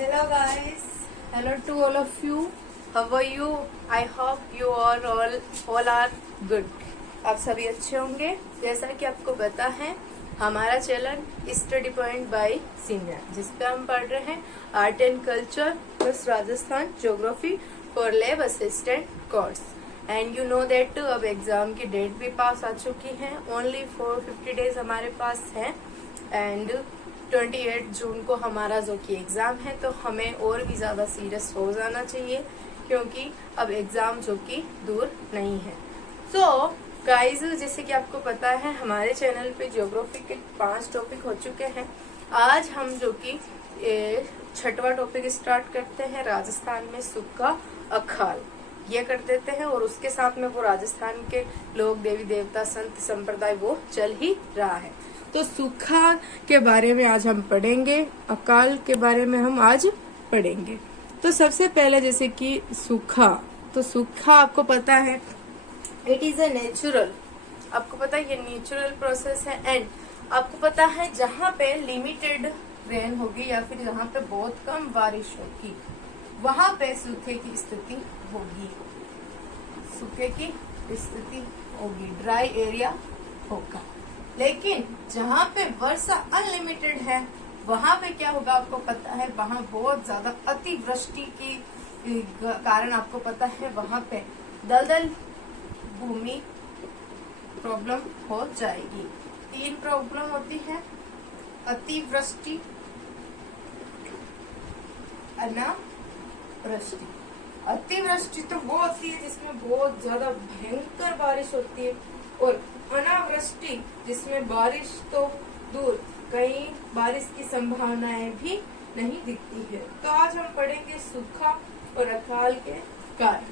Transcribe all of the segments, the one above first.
Hello guys. Hello to all of you. How are you? I hope you are all are good. आप सभी अच्छे होंगे। जैसा कि आपको पता है हमारा channel study point by senior, जिसपे हम पढ़ रहे हैं art and culture plus Rajasthan geography for lab assistant course. And you know that अब एग्जाम की डेट भी पास आ चुकी है। ओनली 450 डेज हमारे पास है एंड 28 जून को हमारा जो कि एग्जाम है, तो हमें और भी ज्यादा सीरियस हो जाना चाहिए क्योंकि अब एग्जाम जो कि दूर नहीं है। सो गाइज, जैसे कि आपको पता है हमारे चैनल पे ज्योग्राफी के 5 टॉपिक हो चुके हैं। आज हम जो कि 6वां टॉपिक स्टार्ट करते हैं, राजस्थान में सूखा अखाल ये कर देते हैं, और उसके साथ में वो राजस्थान के लोग देवी देवता संत संप्रदाय वो चल ही रहा है। तो सूखा के बारे में आज हम पढ़ेंगे, अकाल के बारे में हम आज पढ़ेंगे। तो सबसे पहले जैसे कि सूखा, तो सूखा आपको पता है इट इज ए नेचुरल, आपको पता है ये नेचुरल प्रोसेस है। एंड आपको पता है जहाँ पे लिमिटेड रेन होगी या फिर जहाँ पे बहुत कम बारिश होगी वहां पे सूखे की स्थिति होगी, सूखे की स्थिति होगी, ड्राई एरिया होगा। लेकिन जहाँ पे वर्षा अनलिमिटेड है वहां पे क्या होगा आपको पता है, वहां बहुत ज्यादा अतिवृष्टि के कारण आपको पता है वहां पे दलदल भूमि प्रॉब्लम हो जाएगी। 3 प्रॉब्लम होती है, अतिवृष्टि, अनावृष्टि। अतिवृष्टि तो वो होती है जिसमें बहुत ज्यादा भयंकर बारिश होती है, और अनावृष्टि जिसमें बारिश तो दूर, कहीं बारिश की संभावनाएं भी नहीं दिखती है। तो आज हम पढ़ेंगे सूखा और अकाल के कारण।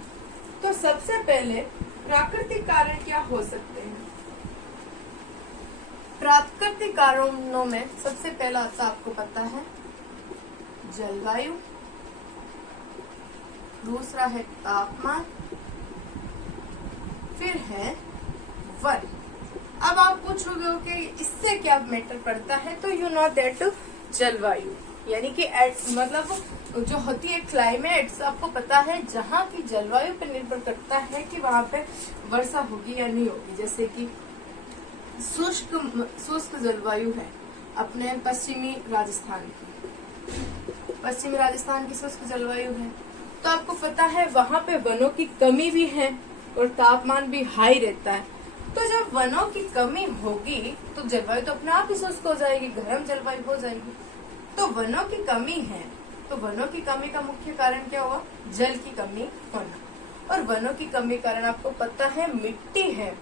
तो सबसे पहले प्राकृतिक कारण क्या हो सकते हैं। प्राकृतिक कारणों में सबसे पहला आता आपको पता है जलवायु, दूसरा है तापमान, फिर है वन। अब आप पूछोगे कि इससे क्या मैटर पड़ता है, तो यू नो दैट जलवायु यानी कि मतलब जो होती है क्लाइमेट्स, आपको पता है जहाँ की जलवायु पर निर्भर करता है कि वहां पे वर्षा होगी या नहीं होगी। जैसे कि शुष्क जलवायु है अपने पश्चिमी राजस्थान की शुष्क जलवायु है, तो आपको पता है वहां पे वनों की कमी भी है और तापमान भी हाई रहता है। तो जब वनों की कमी होगी तो जलवायु तो अपने आप ही शुष्क हो जाएगी, गर्म जलवायु हो जाएगी। तो वनों की कमी है, तो वनों की कमी का मुख्य कारण क्या हुआ, जल की कमी होना। और वनों की कमी कारण आपको पता है मिट्टी है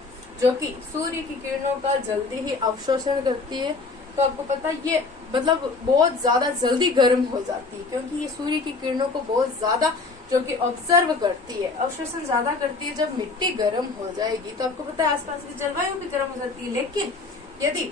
जो कि सूर्य की किरणों का जल्दी ही अवशोषण करती है। तो आपको पता है ये मतलब बहुत ज्यादा जल्दी गर्म हो जाती है क्योंकि ये सूर्य की किरणों को बहुत ज्यादा जो कि ऑब्जर्व करती है, अवशोषण ज्यादा करती है। जब मिट्टी गर्म हो जाएगी तो आपको पता है आसपास की जलवायु भी गर्म हो जाती है। लेकिन यदि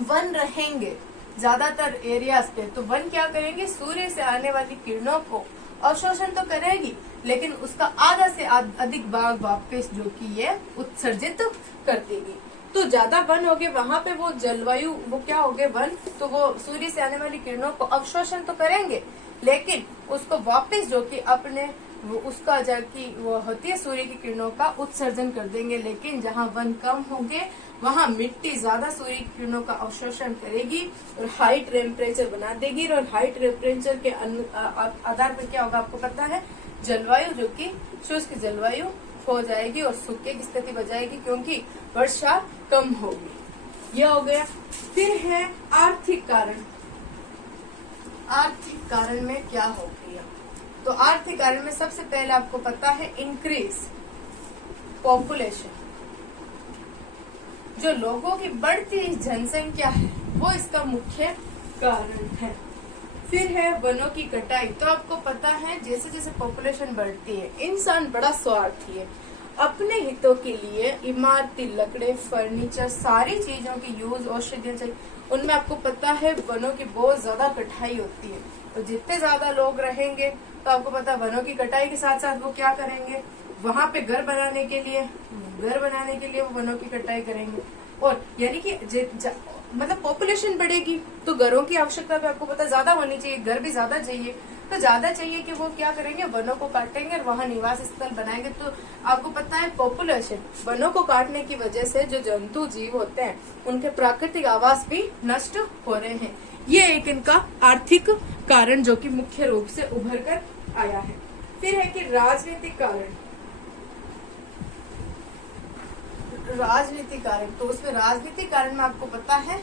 वन रहेंगे ज्यादातर एरियाज पे, तो वन क्या करेंगे, सूर्य से आने वाली किरणों को अवशोषण तो करेगी, लेकिन उसका आधा से अधिक भाग वापस जो कि ये उत्सर्जित कर देगी। तो ज्यादा वन हो गए वहां पे वो जलवायु वो क्या हो गए वन, तो वो सूर्य से आने वाली किरणों को अवशोषण तो करेंगे, लेकिन उसको वापस जो कि अपने उसका जबकि वो होती है सूर्य की किरणों का उत्सर्जन कर देंगे। लेकिन जहाँ वन कम होंगे वहाँ मिट्टी ज्यादा सूर्य की किरणों का अवशोषण करेगी और हाई टेम्परेचर बना देगी, और हाई टेम्परेचर के आधार पर क्या होगा आपको पता है, जलवायु जो कि शुष्क जलवायु हो जाएगी और सूखे की स्थिति बजाएगी क्योंकि वर्षा कम होगी। यह हो गया। फिर है आर्थिक कारण। आर्थिक कारण में क्या हो गया, तो आर्थिक कारण में सबसे पहले आपको पता है इंक्रीज पॉपुलेशन, जो लोगों की बढ़ती जनसंख्या है वो इसका मुख्य कारण है। फिर है वनों की कटाई। तो आपको पता है जैसे जैसे पॉपुलेशन बढ़ती है इंसान बड़ा स्वार्थी है, अपने हितों के लिए इमारती लकड़े, फर्नीचर, सारी चीजों की यूज औषधियां चाहिए, उनमें आपको पता है वनों की बहुत ज्यादा कटाई होती है। तो जितने ज्यादा लोग रहेंगे तो आपको पता है वनों की कटाई के साथ साथ वो क्या करेंगे, वहां पे घर बनाने के लिए वो वनों की कटाई करेंगे। और यानी कि मतलब पॉपुलेशन बढ़ेगी तो घरों की आवश्यकता भी आपको पता ज्यादा होनी चाहिए, घर भी ज्यादा चाहिए, तो ज्यादा चाहिए कि वो क्या करेंगे, वनों को काटेंगे और वहां निवास स्थल बनाएंगे। तो आपको पता है पॉपुलेशन, वनों को काटने की वजह से जो जंतु जीव होते हैं उनके प्राकृतिक आवास भी नष्ट हो रहे हैं। ये एक इनका आर्थिक कारण जो कि मुख्य रूप से उभर कर आया है। फिर है कि राजनीतिक कारण, राजनीतिक कारण, तो उसमें राजनीतिक कारण में आपको पता है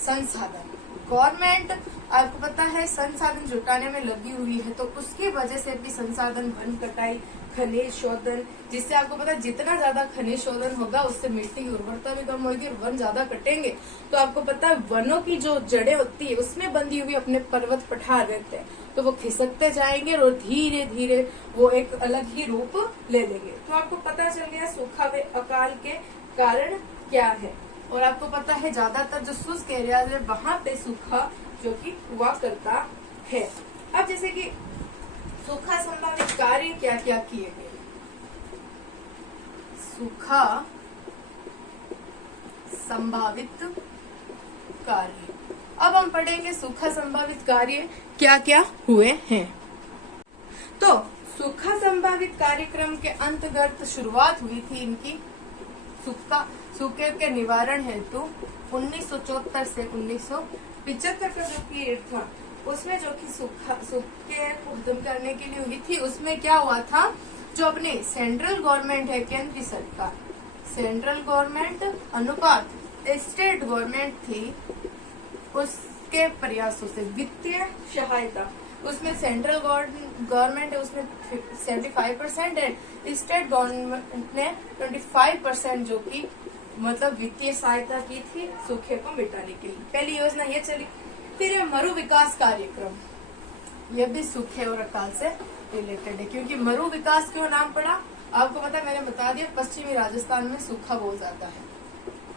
संसाधन, गवर्नमेंट आपको पता है संसाधन जुटाने में लगी हुई है, तो उसकी वजह से भी संसाधन, वन कटाई, खनिज शोधन, जिससे आपको पता है जितना ज्यादा खनिज शोधन होगा उससे मिट्टी की उर्वरता भी कम होगी, और वन ज्यादा कटेंगे तो आपको पता है वनों की जो जड़ें होती है उसमें बंधी हुई अपने पर्वत पठार रहते हैं, तो वो खिसकते जाएंगे और धीरे धीरे वो एक अलग ही रूप ले लेंगे। तो आपको पता चल गया सूखा व अकाल के कारण क्या है। और आपको पता है ज्यादातर जो शुष्क एरियाज है वहां पे सूखा जो कि हुआ करता है। अब जैसे कि सूखा संभावित कार्य क्या क्या किए गए, सूखा संभावित कार्य, अब हम पढ़ेंगे सूखा संभावित कार्य क्या क्या हुए हैं। तो सूखा संभावित कार्यक्रम के अंतर्गत शुरुआत हुई थी इनकी सूखे के निवारण हेतु 1974 से 1975 का जो पीरियड था उसमें जो कि सूखे को खत्म करने के लिए हुई थी। उसमें क्या हुआ था, जो अपनी सेंट्रल गवर्नमेंट है, केंद्रीय सरकार, सेंट्रल गवर्नमेंट अनुपात स्टेट गवर्नमेंट थी, उसके प्रयासों से वित्तीय सहायता, उसमें सेंट्रल गवर्नमेंट है उसमें 75% है, स्टेट गवर्नमेंट ने 25% जो कि मतलब वित्तीय सहायता की थी सूखे को मिटाने के लिए। पहली योजना ये चली। फिर है मरु विकास कार्यक्रम, यह भी सूखे और अकाल से रिलेटेड है, क्योंकि मरु विकास क्यों नाम पड़ा आपको पता है, मैंने बता दिया, पश्चिमी राजस्थान में सूखा बहुत ज्यादा है।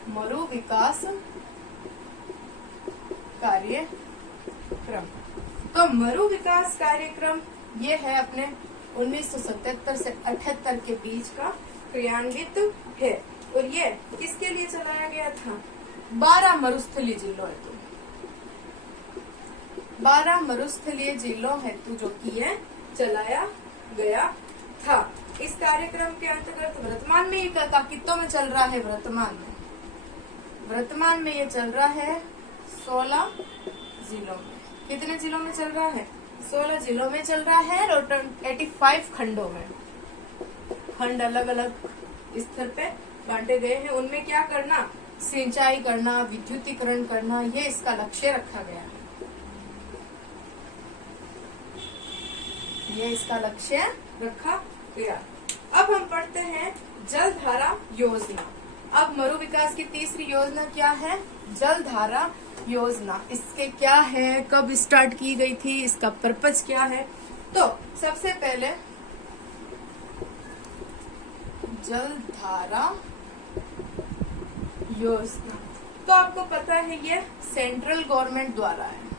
मरु विकास कार्यक्रम, तो मरु विकास कार्यक्रम ये है अपने 1977 से 78 के बीच का क्रियान्वित है, और ये किसके लिए चलाया गया था, 12 मरुस्थलीय जिलों हेतु, 12 मरुस्थलीय जिलों हेतु जो कि ये चलाया गया था। इस कार्यक्रम के अंतर्गत वर्तमान में ये कितों में चल रहा है, वर्तमान में ये चल रहा है 16 जिलों में। कितने जिलों में चल रहा है, 16 जिलों में चल रहा है, और 85 खंडों में, खंड अलग अलग स्तर पे बांटे गए हैं। उनमें क्या करना, सिंचाई करना, विद्युतीकरण करना, ये इसका लक्ष्य रखा गया है, ये इसका लक्ष्य रखा गया। अब हम पढ़ते हैं जलधारा योजना। अब मरु विकास की तीसरी योजना क्या है, जलधारा योजना। इसके क्या है, कब स्टार्ट की गई थी, इसका पर्पस क्या है। तो सबसे पहले जलधारा योजना, तो आपको पता है ये सेंट्रल गवर्नमेंट द्वारा है,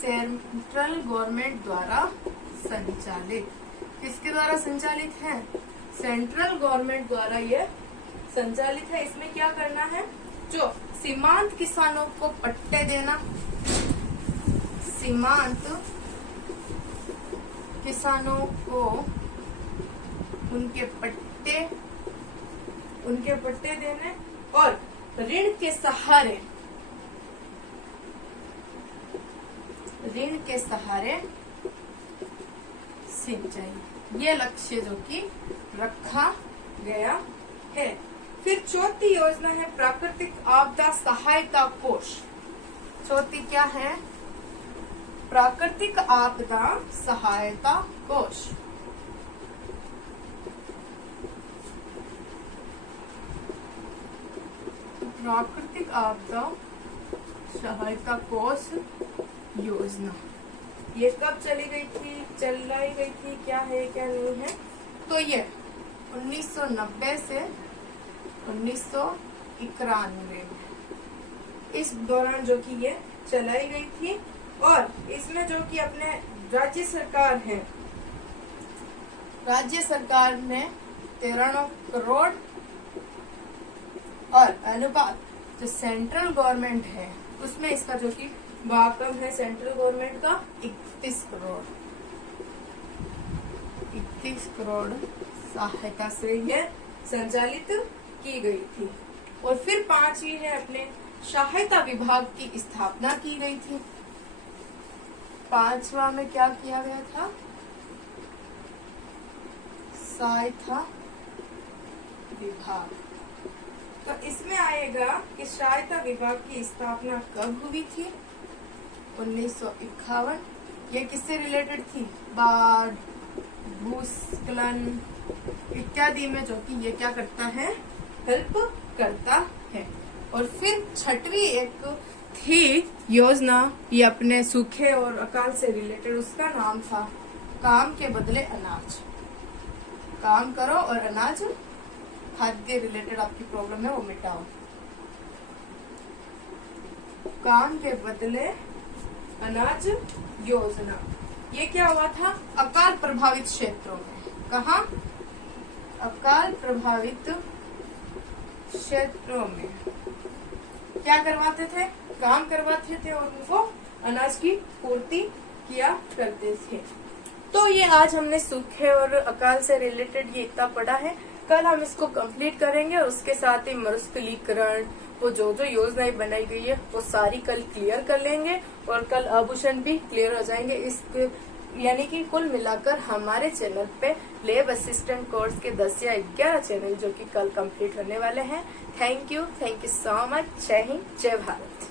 सेंट्रल गवर्नमेंट द्वारा संचालित। किसके द्वारा संचालित है, सेंट्रल गवर्नमेंट द्वारा ये संचालित है। इसमें क्या करना है, जो सीमांत किसानों को पट्टे देना, सीमांत किसानों को उनके पट्टे देने, और ऋण के सहारे सिंचाई, ये लक्ष्य जो कि रखा गया है। फिर चौथी योजना है प्राकृतिक आपदा सहायता कोष। चौथी क्या है, प्राकृतिक आपदा सहायता कोष। प्राकृतिक आपदा सहायता कोष योजना, ये कब चलाई गई थी, क्या है क्या नहीं है। तो ये 1990 से 1991 इस दौरान जो कि ये चलाई गई थी, और इसमें जो कि अपने राज्य सरकार है, राज्य सरकार ने 93 करोड़ और अनुपात जो सेंट्रल गवर्नमेंट है उसमें इसका जो कि वाकम है सेंट्रल गवर्नमेंट का 31 करोड़ 31 करोड़ सहायता से यह संचालित की गई थी। और फिर 5वीं है अपने सहायता विभाग की स्थापना की गई थी। 5वां में क्या किया गया था? सहायता विभाग। तो इसमें आएगा कि सहायता विभाग की स्थापना कब हुई थी? 1951। ये किससे रिलेटेड थी? बाढ़, भूस्खलन इत्यादि में जो कि ये क्या करता है? हेल्प करता है। और फिर 6वीं एक थी योजना, ये अपने सूखे और अकाल से रिलेटेड, उसका नाम था काम के बदले अनाज। काम करो और अनाज, खाद्य रिलेटेड आपकी प्रॉब्लम है वो मिटाओ। काम के बदले अनाज योजना, ये क्या हुआ था? अकाल प्रभावित क्षेत्रों में। कहा? अकाल प्रभावित क्षेत्रों में क्या करवाते थे? काम करवाते थे और उनको अनाज की पूर्ति किया करते थे। तो ये आज हमने सूखे और अकाल से रिलेटेड ये इतना पढ़ा है। कल हम इसको कंप्लीट करेंगे और उसके साथ ही मरुस्थलीकरण, वो जो जो योजनाएं बनाई गई है वो सारी कल क्लियर कर लेंगे और कल आभूषण भी क्लियर हो जाएंगे। इस यानी कि कुल मिलाकर हमारे चैनल पे लैब असिस्टेंट कोर्स के 10 या 11 चैनल जो कि कल कंप्लीट होने वाले हैं। Thank you so much. जय हिंद, जय भारत।